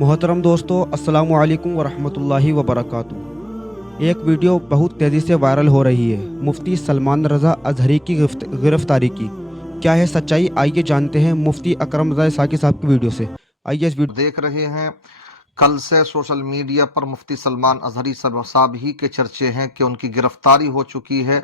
मोहतरम दोस्तों, अस्सलामु अलैकुम वरहमतुल्लाहि वबरकातुहू। एक वीडियो बहुत तेज़ी से वायरल हो रही है मुफ्ती सलमान रज़ा अज़हरी की गिरफ्तारी की। क्या है सच्चाई, आइए जानते हैं मुफ्ती अकरम रज़ा साकी साहब की वीडियो से। आइए इस वीडियो देख रहे हैं। कल से सोशल मीडिया पर मुफ्ती सलमान अज़हरी साहब ही के चर्चे हैं कि उनकी गिरफ्तारी हो चुकी है।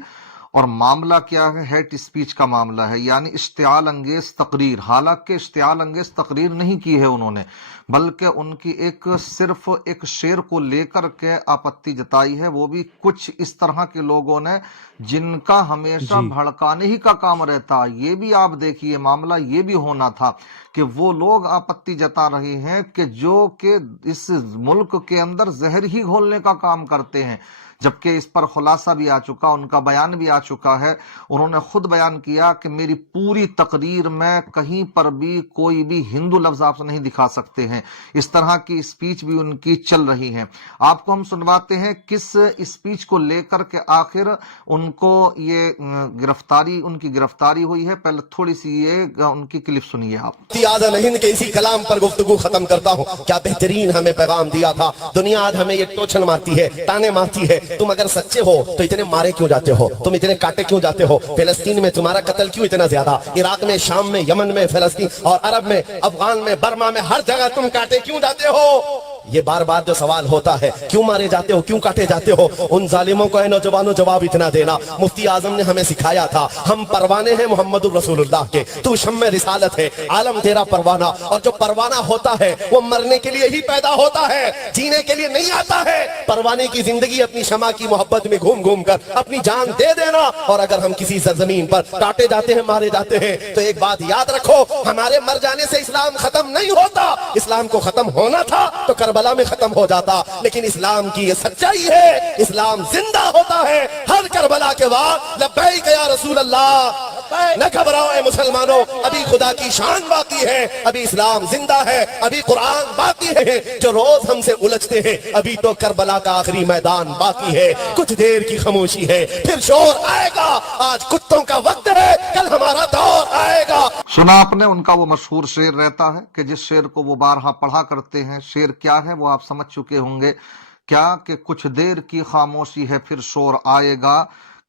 और मामला क्या है? हेट स्पीच का मामला है, यानी इश्तियाल अंगेज तकरीर। हालांकि इश्तियाल अंगेज तकरीर नहीं की है उन्होंने, बल्कि उनकी सिर्फ एक शेर को लेकर के आपत्ति जताई है, वो भी कुछ इस तरह के लोगों ने जिनका हमेशा भड़काने ही का काम रहता है। ये भी आप देखिए, मामला ये भी होना था कि वो लोग आपत्ति जता रहे हैं कि जो कि इस मुल्क के अंदर जहर ही घोलने का काम करते हैं, जबकि इस पर खुलासा भी आ चुका, उनका बयान भी आ चुका है। उन्होंने खुद बयान किया कि मेरी पूरी तकरीर में कहीं पर भी कोई भी हिंदू लफ्ज आप नहीं दिखा सकते हैं। इस तरह की स्पीच भी उनकी चल रही है। आपको हम सुनवाते हैं किस स्पीच को लेकर के आखिर उनको ये उनकी गिरफ्तारी हुई है। पहले थोड़ी सी ये उनकी क्लिप सुनिए आप। आज़म हिंद के इसी कलाम पर गुफ्तगू खत्म करता हूँ। क्या बेहतरीन हमें पैगाम दिया था। दुनिया आज हमें ये टोचन मारती है, ताने मारती है। तुम अगर सच्चे हो तो इतने मारे क्यों जाते हो, तुम इतने काटे क्यों जाते हो, फिलिस्तीन में तुम्हारा कत्ल क्यों इतना ज्यादा, इराक में, शाम में, यमन में, फिलिस्तीन और अरब में, अफगान में, बर्मा में, हर जगह तुम काटे क्यों जाते हो। ये बार बार जो सवाल होता है, क्यों मारे जाते हो, क्यों काटे जाते हो, उन जालिमों को नौजवानों जवाब इतना देना। मुफ्ती आजम ने हमें सिखाया था, हम परवाने हैं मोहम्मद रसूलुल्लाह के, तू शम्मे रिसालत है, आलम तेरा परवाना। और जो परवाना होता है वो मरने के लिए ही पैदा होता है, जीने के लिए नहीं आता है। परवाने की जिंदगी अपनी शमा की मोहब्बत में घूम घूम कर अपनी जान दे देना। और अगर हम किसी सरजमीन पर काटे जाते हैं, मारे जाते हैं, तो एक बात याद रखो, हमारे मर जाने से इस्लाम खत्म नहीं होता। इस्लाम को खत्म होना था तो करबला में खत्म हो जाता, लेकिन इस्लाम की ये सच्चाई है, इस्लाम जिंदा होता है हर करबला के बाद। लब्बैक या रसूल अल्लाह, न घबराओ ऐ मुसलमानों, अभी खुदा की शान बाकी है, अभी इस्लाम जिंदा है, अभी कुरान बाकी है। जो रोज हमसे उलझते हैं, अभी तो करबला का आखिरी मैदान बाकी है। कुछ देर की खामोशी है, फिर शोर आएगा। आज कुत्तों का वक्त है, कल हमारा दौर आएगा। सुना आपने, उनका वो मशहूर शेर रहता है कि जिस शेर को वो बारहा पढ़ा करते हैं। शेर क्या है वो आप समझ चुके होंगे, क्या कि कुछ देर की खामोशी है फिर शोर आएगा,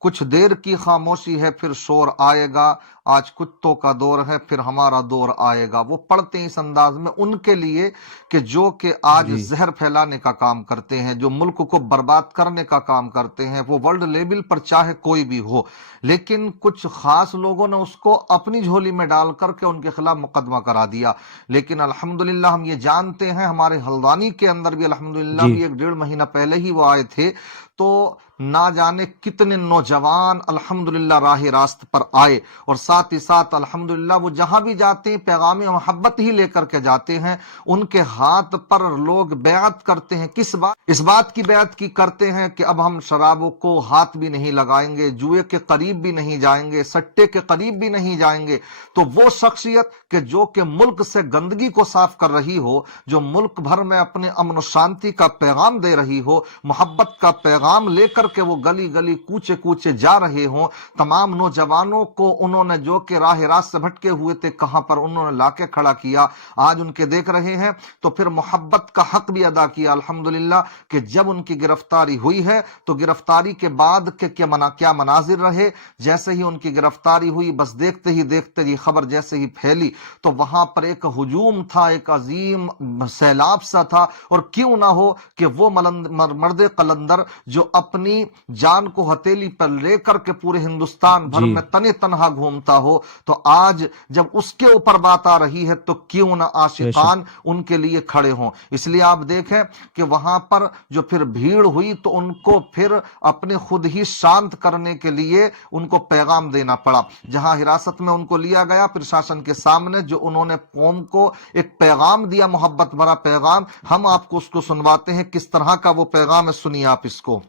कुछ देर की खामोशी है फिर शोर आएगा, आज कुत्तों का दौर है फिर हमारा दौर आएगा। वो पढ़ते हैं इस अंदाज में उनके लिए कि जो कि आज जहर फैलाने का काम करते हैं, जो मुल्क को बर्बाद करने का काम करते हैं। वो वर्ल्ड लेवल पर चाहे कोई भी हो, लेकिन कुछ खास लोगों ने उसको अपनी झोली में डाल करके उनके खिलाफ मुकदमा करा दिया। लेकिन अल्हम्दुलिल्लाह हम ये जानते हैं, हमारे हल्द्वानी के अंदर भी अल्हम्दुलिल्लाह भी 1-1.5 महीना पहले ही वो आए थे, तो ना जाने कितने नौजवान अल्हम्दुलिल्लाह राह रास्त पर आए। और साथ ही साथ अल्हम्दुलिल्लाह वो जहां भी जाते हैं पैगाम मोहब्बत ही लेकर के जाते हैं। उनके हाथ पर लोग बैत करते हैं, किस बात, इस बात की बैत की करते हैं कि अब हम शराबों को हाथ भी नहीं लगाएंगे, जुए के करीब भी नहीं जाएंगे, सट्टे के करीब भी नहीं जाएंगे। तो वो शख्सियत कि जो कि मुल्क से गंदगी को साफ कर रही हो, जो मुल्क भर में अपने अमन शांति का पैगाम दे रही हो, मोहब्बत का पैगाम लेकर के वो गली गली कूचे कूचे जा रहे हों, तमाम नौजवानों को उन्होंने जो कि राह रास्त से भटके हुए थे कहां पर उन्होंने लाके खड़ा किया, आज उनके देख रहे हैं। तो फिर मोहब्बत का हक भी अदा किया अल्हम्दुलिल्लाह कि जब उनकी गिरफ्तारी हुई है तो गिरफ्तारी के बाद के क्या मनाजिर रहे। जैसे ही उनकी गिरफ्तारी हुई, बस देखते ही देखते ये खबर जैसे ही फैली तो वहां पर एक हुजूम था, एक अजीम सैलाब सा था। और क्यों ना हो कि वो मर्द कलंदर जो अपनी जान को हथेली पर लेकर के पूरे हिंदुस्तान भर में तने तनहा घूमता हो, तो आज जब उसके ऊपर बात आ रही है तो क्यों ना आशिकान उनके लिए खड़े हों। इसलिए आप देखें कि वहां पर जो फिर भीड़ हुई तो उनको फिर अपने खुद ही शांत करने के लिए उनको पैगाम देना पड़ा। जहां हिरासत में उनको लिया गया प्रशासन के सामने, जो उन्होंने कौम को एक पैगाम दिया, मोहब्बत भरा पैगाम, हम आपको उसको सुनवाते हैं किस तरह का वो पैगाम है। सुनिए आप इसको।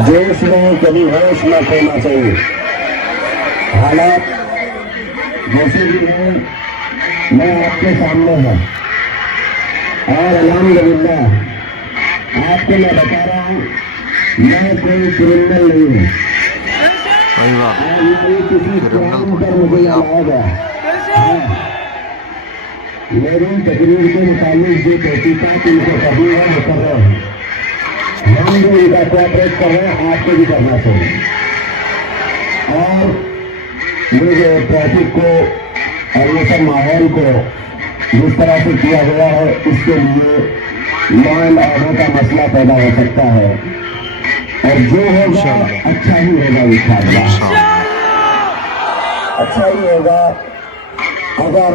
देश में कभी होश न खोना चाहिए। हालात जैसे भी हैं, मैं आपके सामने हूँ और अल्हम्दुलिल्लाह आपको मैं बता रहा हूँ, मैं कोई क्रिमिनल नहीं हूँ। सही बात है। और ये किसी क्रिमिनल प्लान को पर तो मुझे भाई आप लाया गया। हाँ, मेरी तकरीर के मुताबिक जो तहकीकात इनको करनी है वो कर रहे हैं। हम जो इनका कोऑपरेट कर रहे हैं आपको भी करना चाहिए। और ये जो ट्रैफिक को और ये सब माहौल को जिस तरह से किया गया है, इसके लिए लॉ एंड ऑर्डर का मसला पैदा हो सकता है, और जो होगा अच्छा ही होगा इंशाअल्लाह। अच्छा ही होगा। अगर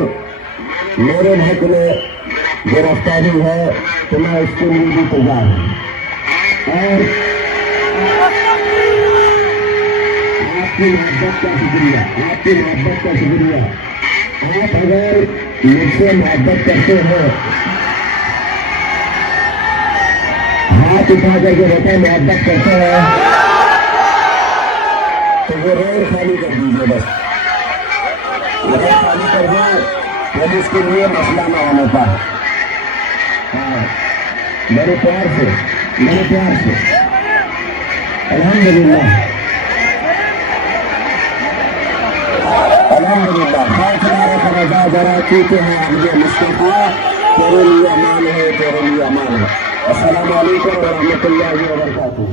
मेरे हक में गिरफ्तारी है तो मैं उसके लिए भी तैयार हूँ। और आपकी मोहब्बत का शुक्रिया, आपकी मोहब्बत का शुक्रिया। आप अगर मुझसे मोहब्बत करते हो, हाथ उठा करके बेटा मोहब्बत करते हैं, तो वो रोड खाली कर दीजिए। बस रोड खाली कर दो, पुलिस के लिए मसला न होने पाए। हाँ, बड़े प्यार से, बड़े प्यार से। अल्हम्दुलिल्लाह, अल्हम्दुलिल्लाह। रजा जरा चूके हैं मुझे मुस्तफा, तेरे लिए अमान है, तेरे लिए अमान है। अस्सलाम वालेकुम व रहमतुल्लाहि व बरकातुहू।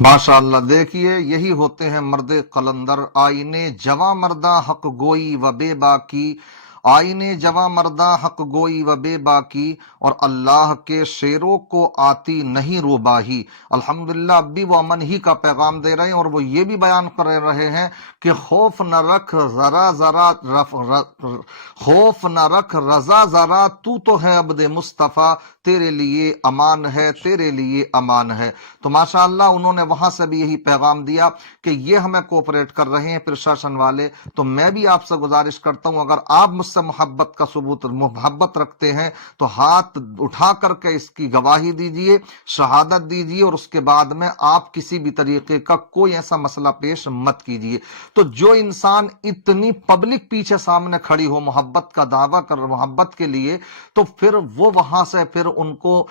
माशाअल्लाह, देखिए यही होते हैं मर्द कलंदर, आईने जवां मर्दा हक गोई व बेबाकी, आईने जवां मर्दा हक गोई व बेबाकी, और अल्लाह के शेरों को आती नहीं रुबाही। अल्हम्दुलिल्लाह, अब भी वो अमन ही का पैगाम दे रहे हैं, और वो ये भी बयान कर रहे हैं कि खौफ न रख जरा जरा खौफ न रख रजा जरा, तू तो है अब्दे मुस्तफ़ा, तेरे लिए अमान है, तेरे लिए अमान है। तो माशाअल्लाह उन्होंने वहां से भी यही पैगाम दिया कि ये हमें कोऑपरेट कर रहे हैं प्रशासन वाले। तो मैं भी आपसे गुजारिश करता हूं, अगर आप मुझसे मोहब्बत का सबूत, मोहब्बत रखते हैं, तो हाथ उठा करके इसकी गवाही दीजिए, शहादत दीजिए, और उसके बाद में आप किसी भी तरीके का कोई ऐसा मसला पेश मत कीजिए। तो जो इंसान इतनी पब्लिक पीछे सामने खड़ी हो मोहब्बत का दावा कर मोहब्बत के लिए, तो फिर वो वहां से फिर उनको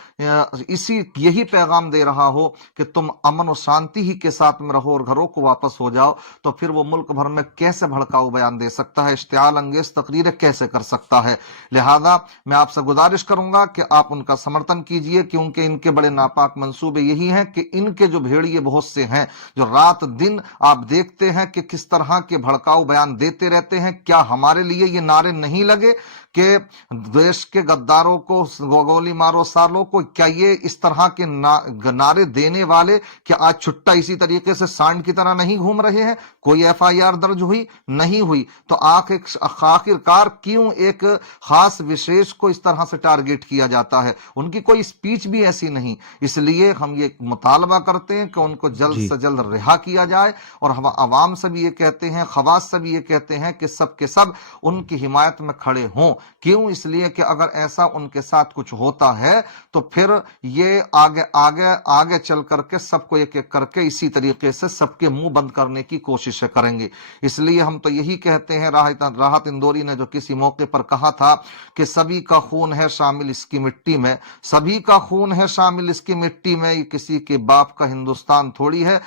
इसी यही पैगाम दे रहा हो कि तुम अमन और शांति ही के साथ में रहो और घरों को वापस हो जाओ, तो फिर वो मुल्क भर में कैसे भड़काऊ बयान दे सकता है, इश्तियाल अंगेज तकरीरें कैसे कर सकता है। लिहाजा मैं आपसे गुजारिश करूंगा कि आप उनका समर्थन कीजिए, क्योंकि इनके बड़े नापाक मंसूबे यही हैं कि इनके जो भेड़िए बहुत से हैं, जो रात दिन आप देखते हैं कि किस तरह के भड़काऊ बयान देते रहते हैं। क्या हमारे लिए ये नारे नहीं लगे कि देश के गद्दारों को गोली मारो सालों को? क्या ये इस तरह के नारे देने वाले क्या आज छुट्टा इसी तरीके से सांड की तरह नहीं घूम रहे हैं? कोई एफआईआर दर्ज हुई नहीं हुई, तो आखिरकार क्यों एक खास विशेष को इस तरह से टारगेट किया जाता है? उनकी कोई स्पीच भी ऐसी नहीं। इसलिए हम ये मुतालबा करते हैं कि उनको जल्द से जल्द रिहा किया जाए, और हम आवाम से भी ये कहते हैं, खवास से भी ये कहते हैं कि सब के सब उनकी हिमायत में खड़े हों। क्यों? इसलिए कि अगर ऐसा उनके साथ कुछ होता है तो फिर ये आगे आगे आगे चल करके सबको एक एक करके इसी तरीके से सबके मुंह बंद करने की कोशिशें करेंगे। इसलिए हम तो यही कहते हैं, राहत इंदौरी ने जो किसी मौके पर कहा था कि सभी का खून है शामिल इसकी मिट्टी में, सभी का खून है शामिल इसकी मिट्टी में, ये किसी के बाप का हिंदुस्तान थोड़ी है।